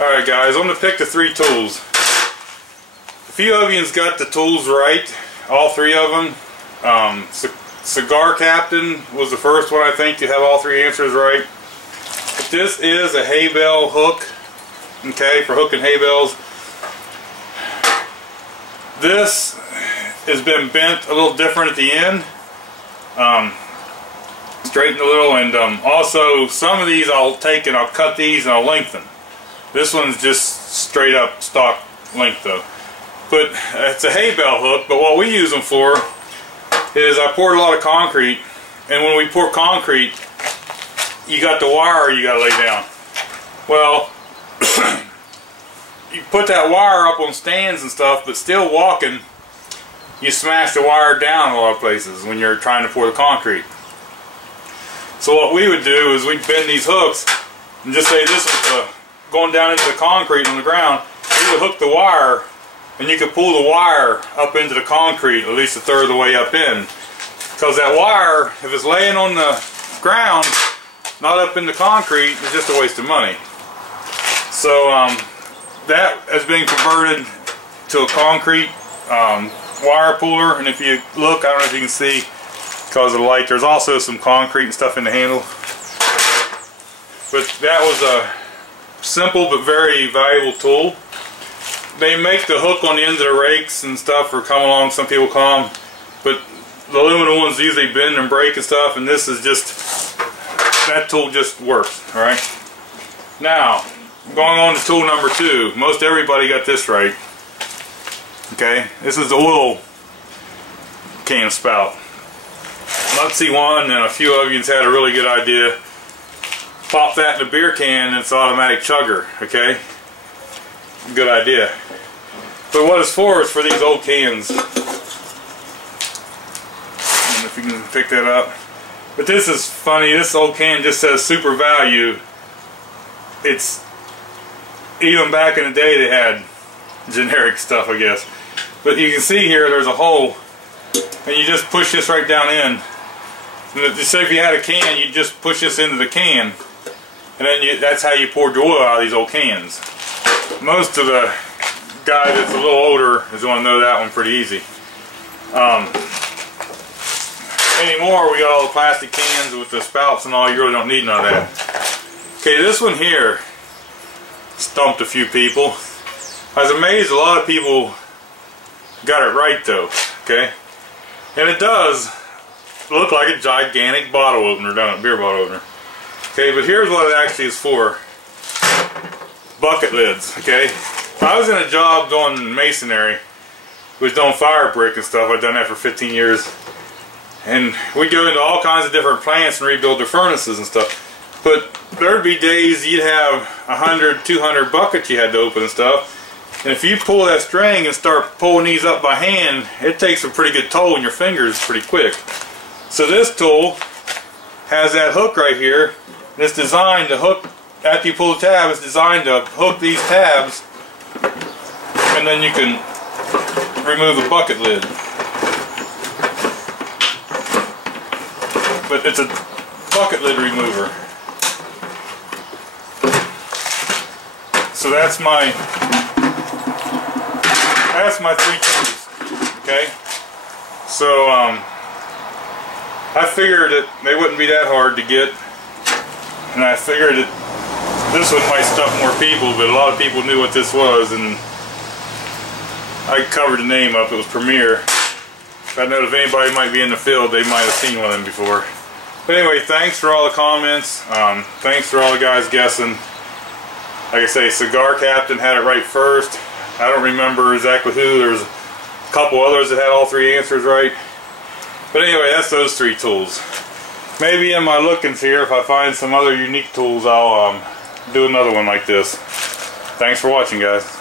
Alright guys, I'm going to pick the three tools. A few of you's got the tools right, all three of them. Cigar Captain was the first one, I think, to have all three answers right. But this is a hay bale hook, okay, for hooking hay bales. This has been bent a little different at the end, straightened a little, and also some of these I'll take and I'll cut these and I'll lengthen. This one's just straight up stock length though. But it's a hay bale hook, but what we use them for is I poured a lot of concrete, and when we pour concrete, you got the wire you got to lay down. Well, you put that wire up on stands and stuff, but still walking, you smash the wire down in a lot of places when you're trying to pour the concrete. So what we would do is we'd bend these hooks and just say this is going down into the concrete on the ground. We would hook the wire, and you could pull the wire up into the concrete at least a third of the way up in. Because that wire, if it's laying on the ground, not up in the concrete, it's just a waste of money. So that has been converted to a concrete wire puller, and if you look, I don't know if you can see because of the light, there's also some concrete and stuff in the handle. But that was a simple but very valuable tool. They make the hook on the ends of the rakes and stuff for come along, some people call them, but the aluminum ones usually bend and break and stuff, and this is just, that tool just works. Alright, now going on to tool number two. Most everybody got this right. Okay, this is the oil can spout. Luxy one, and a few of you had a really good idea. Pop that in a beer can and it's an automatic chugger. Okay, good idea. But what it's for is for these old cans. And if you can pick that up. But this is funny, this old can just says super value. It's, even back in the day they had generic stuff, I guess. But you can see here there's a hole, and you just push this right down in. And say if you had a can, you just push this into the can, and then that's how you pour the oil out of these old cans. Most of the guy that's a little older is going to know that one pretty easy. Anymore, we got all the plastic cans with the spouts and all. You really don't need none of that. Okay, this one here stumped a few people. I was amazed a lot of people got it right though. Okay, and it does look like a gigantic bottle opener, down a beer bottle opener. Okay, but here's what it actually is for. Bucket lids. Okay, I was in a job doing masonry, was doing fire brick and stuff. I've done that for 15 years, and we'd go into all kinds of different plants and rebuild their furnaces and stuff. But there'd be days you'd have 100, 200 buckets you had to open and stuff. And if you pull that string and start pulling these up by hand, it takes a pretty good toll on your fingers pretty quick. So this tool has that hook right here, and it's designed to hook, after you pull the tab, it's designed to hook these tabs, and then you can remove the bucket lid. But it's a bucket lid remover. So that's my three tools. Okay, so I figured that they wouldn't be that hard to get, and I figured that this one might stump more people, but a lot of people knew what this was, and I covered the name up. It was Premier. I know if anybody might be in the field, they might have seen one of them before. But anyway, thanks for all the comments. Thanks for all the guys guessing. Like I say, Cigar Captain had it right first. I don't remember exactly who. There's a couple others that had all three answers right. But anyway, that's those three tools. Maybe in my lookings here, if I find some other unique tools, I'll do another one like this. Thanks for watching, guys.